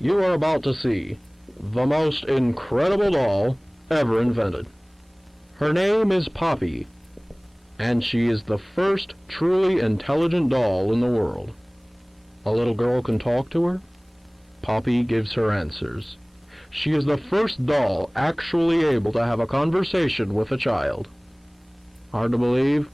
You are about to see the most incredible doll ever invented. Her name is Poppy, and she is the first truly intelligent doll in the world. A little girl can talk to her. Poppy gives her answers. She is the first doll actually able to have a conversation with a child. Hard to believe?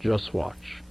Just watch.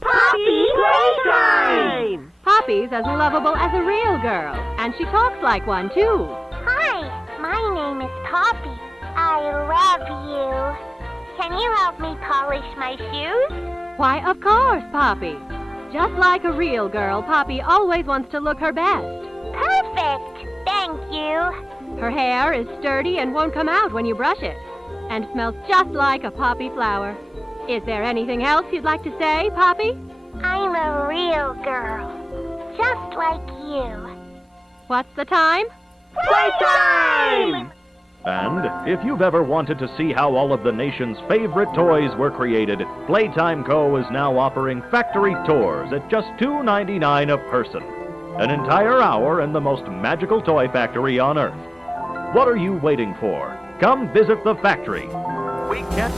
Poppy Playtime! Poppy's as lovable as a real girl, and she talks like one, too. Hi, my name is Poppy. I love you. Can you help me polish my shoes? Why, of course, Poppy. Just like a real girl, Poppy always wants to look her best. Perfect! Thank you. Her hair is sturdy and won't come out when you brush it, and smells just like a poppy flower. Is there anything else you'd like to say, Poppy? I'm a real girl, just like you. What's the time? Playtime! And if you've ever wanted to see how all of the nation's favorite toys were created, Playtime Co. is now offering factory tours at just $2.99 a person. An entire hour in the most magical toy factory on Earth. What are you waiting for? Come visit the factory. We can't...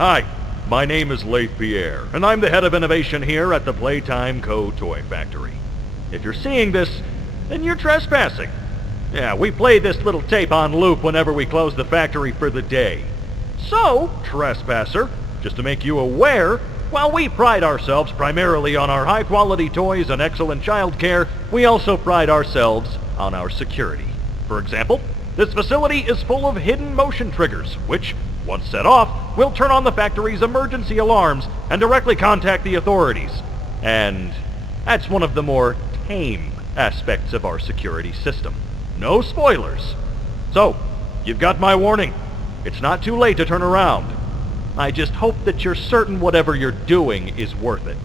Hi, my name is Leif Pierre, and I'm the head of innovation here at the Playtime Co. Toy Factory. If you're seeing this, then you're trespassing. Yeah, we play this little tape on loop whenever we close the factory for the day. So, trespasser, just to make you aware, while we pride ourselves primarily on our high-quality toys and excellent child care, we also pride ourselves on our security. For example, this facility is full of hidden motion triggers, which, once set off, will turn on the factory's emergency alarms and directly contact the authorities. And that's one of the more tame aspects of our security system. No spoilers. So, you've got my warning. It's not too late to turn around. I just hope that you're certain whatever you're doing is worth it.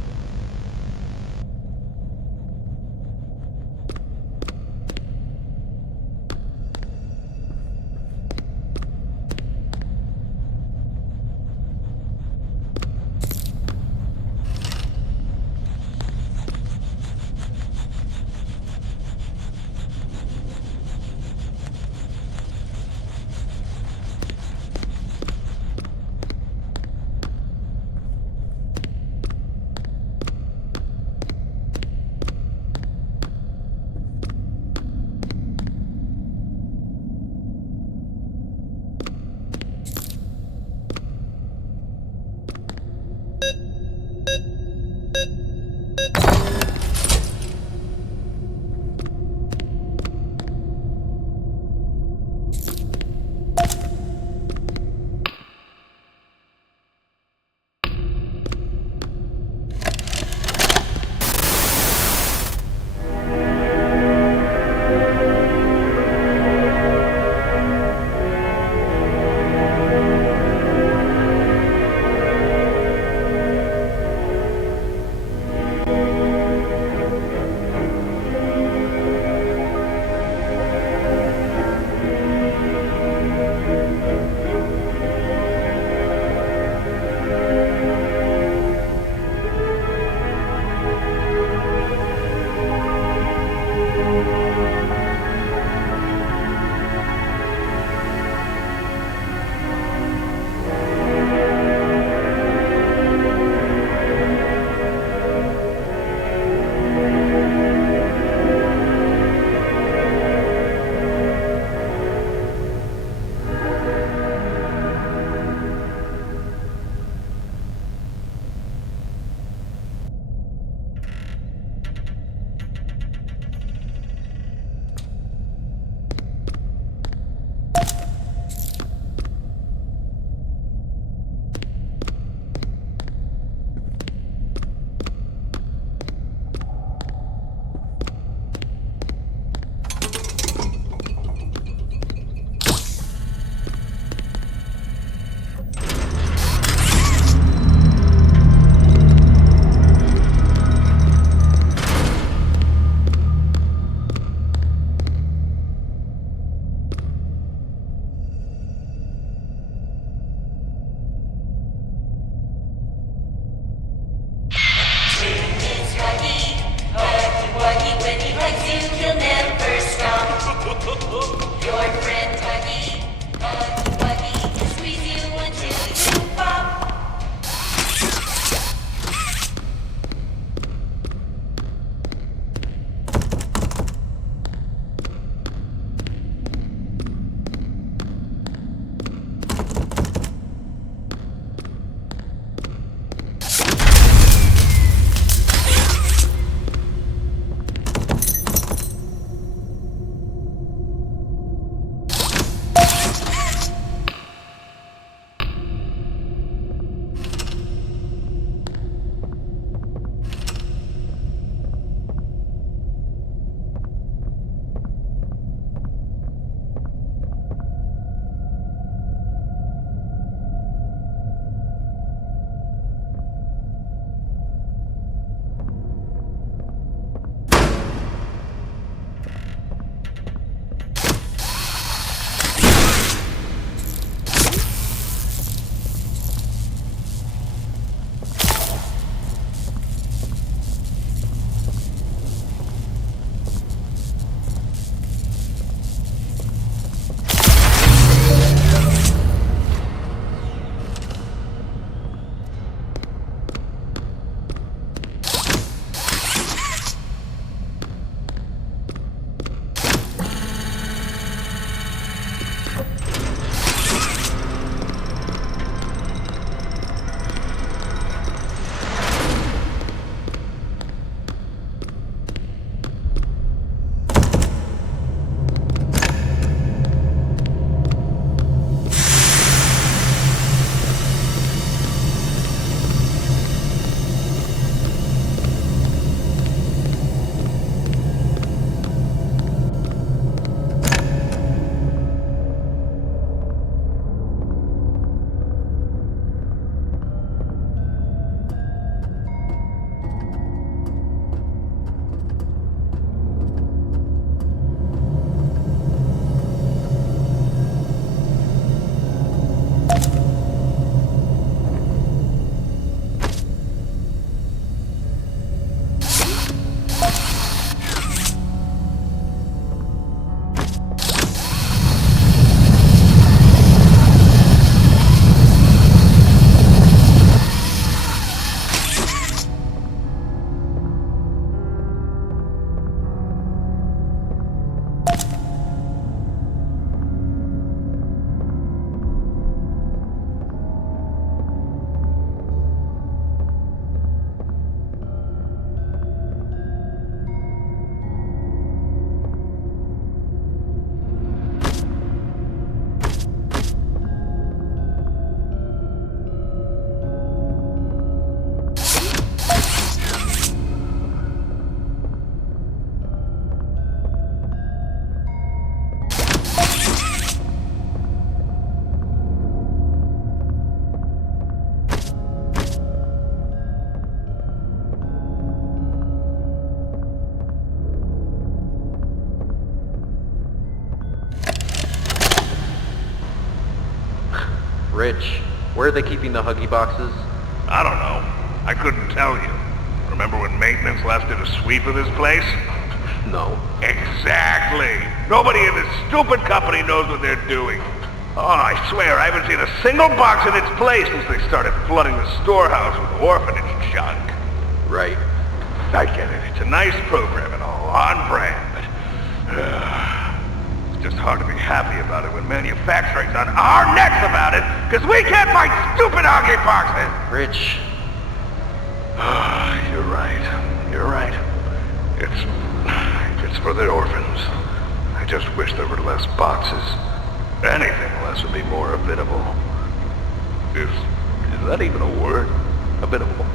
Rich, where are they keeping the Huggy boxes? I don't know. I couldn't tell you. Remember when maintenance last did a sweep of this place? No. Exactly. Nobody in this stupid company knows what they're doing. Oh, I swear I haven't seen a single box in its place since they started flooding the storehouse with orphanage junk. Right. I get it. It's a nice program and all, on brand, but it's just hard to be happy about it when manufacturing's on our necks about it, because we can't find stupid Huggy boxes! Rich. You're right. You're right. It's for the orphans. I just wish there were less boxes. Anything less would be more habitable. Is that even a word? Habitable.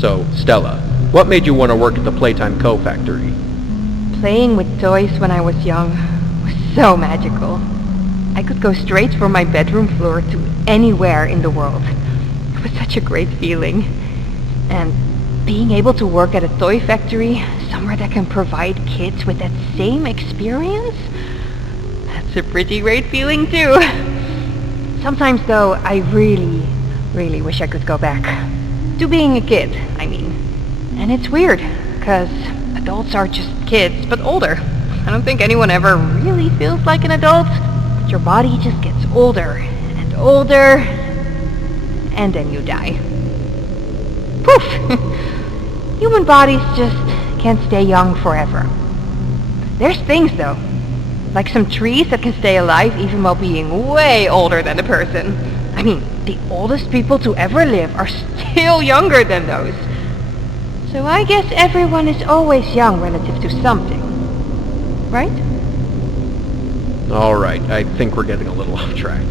So, Stella, what made you want to work at the Playtime Co. factory? Playing with toys when I was young was so magical. I could go straight from my bedroom floor to anywhere in the world. It was such a great feeling. And being able to work at a toy factory, somewhere that can provide kids with that same experience, that's a pretty great feeling too. Sometimes though, I really wish I could go back. To being a kid, I mean. And it's weird, because adults are just kids, but older. I don't think anyone ever really feels like an adult, but your body just gets older and older, and then you die. Poof! Human bodies just can't stay young forever. There's things though, like some trees that can stay alive even while being way older than the person. I mean, the oldest people to ever live are still younger than those. So I guess everyone is always young relative to something. Right? Alright, I think we're getting a little off track.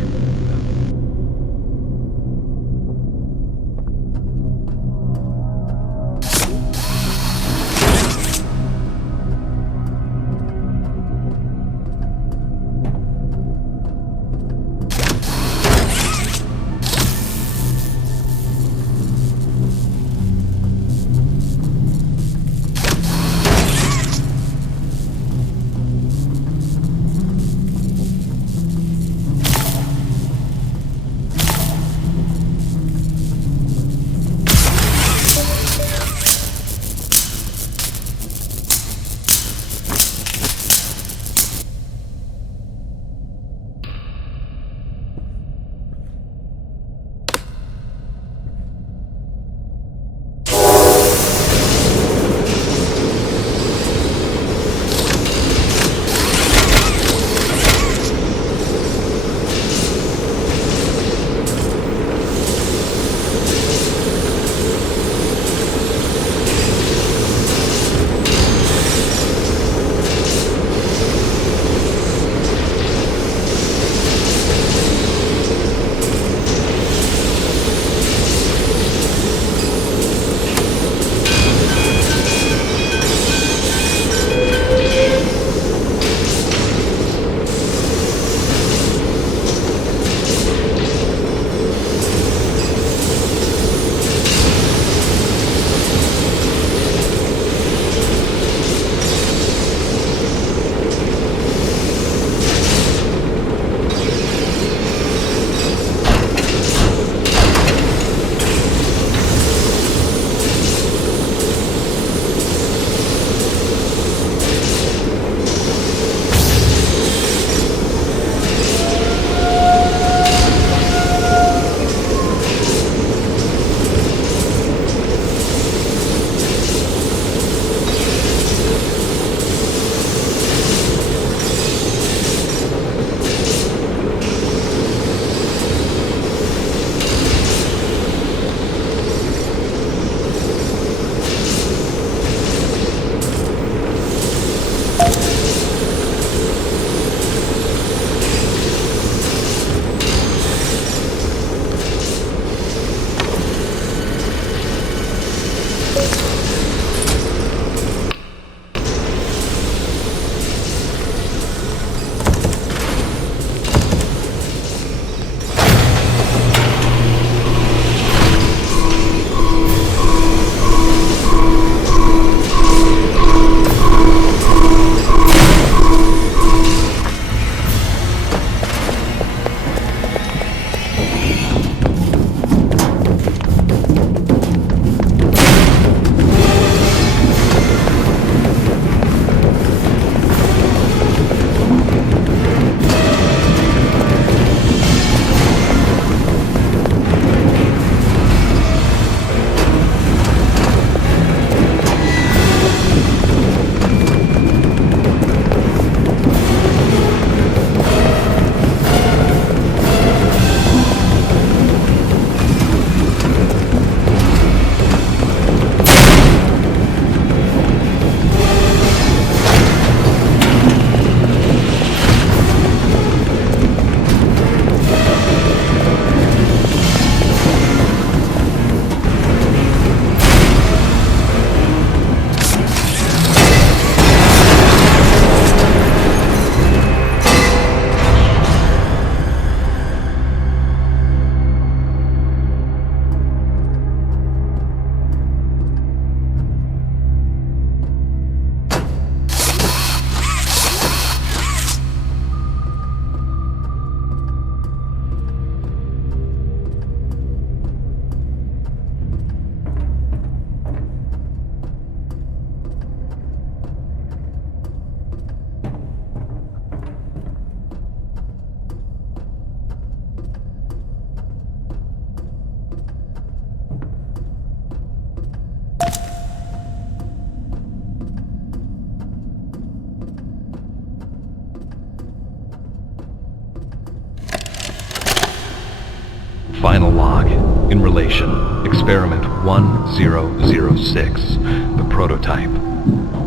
Final log. In relation, experiment 1006, the prototype.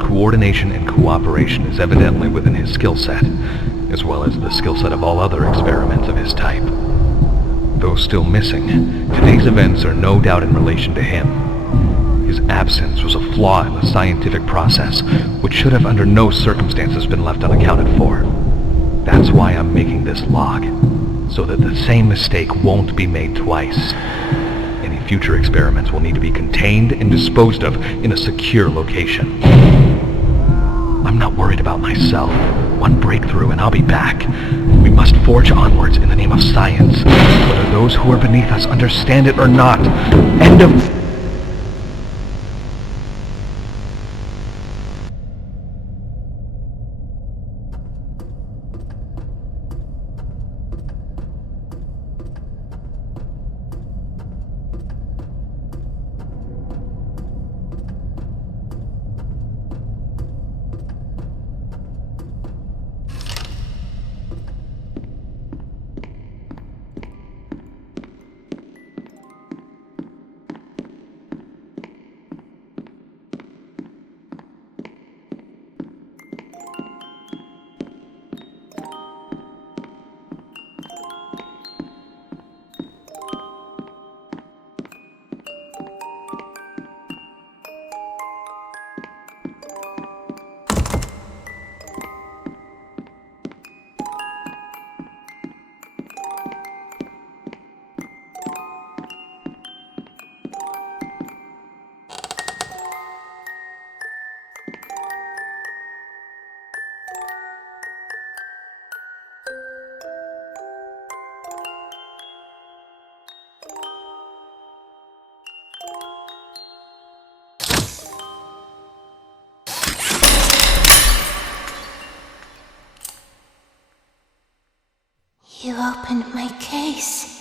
Coordination and cooperation is evidently within his skill set, as well as the skill set of all other experiments of his type. Though still missing, today's events are no doubt in relation to him. His absence was a flaw in the scientific process, which should have under no circumstances been left unaccounted for. That's why I'm making this log, so that the same mistake won't be made twice. Any future experiments will need to be contained and disposed of in a secure location. I'm not worried about myself. One breakthrough and I'll be back. We must forge onwards in the name of science, whether those who are beneath us understand it or not. End of... You opened my case.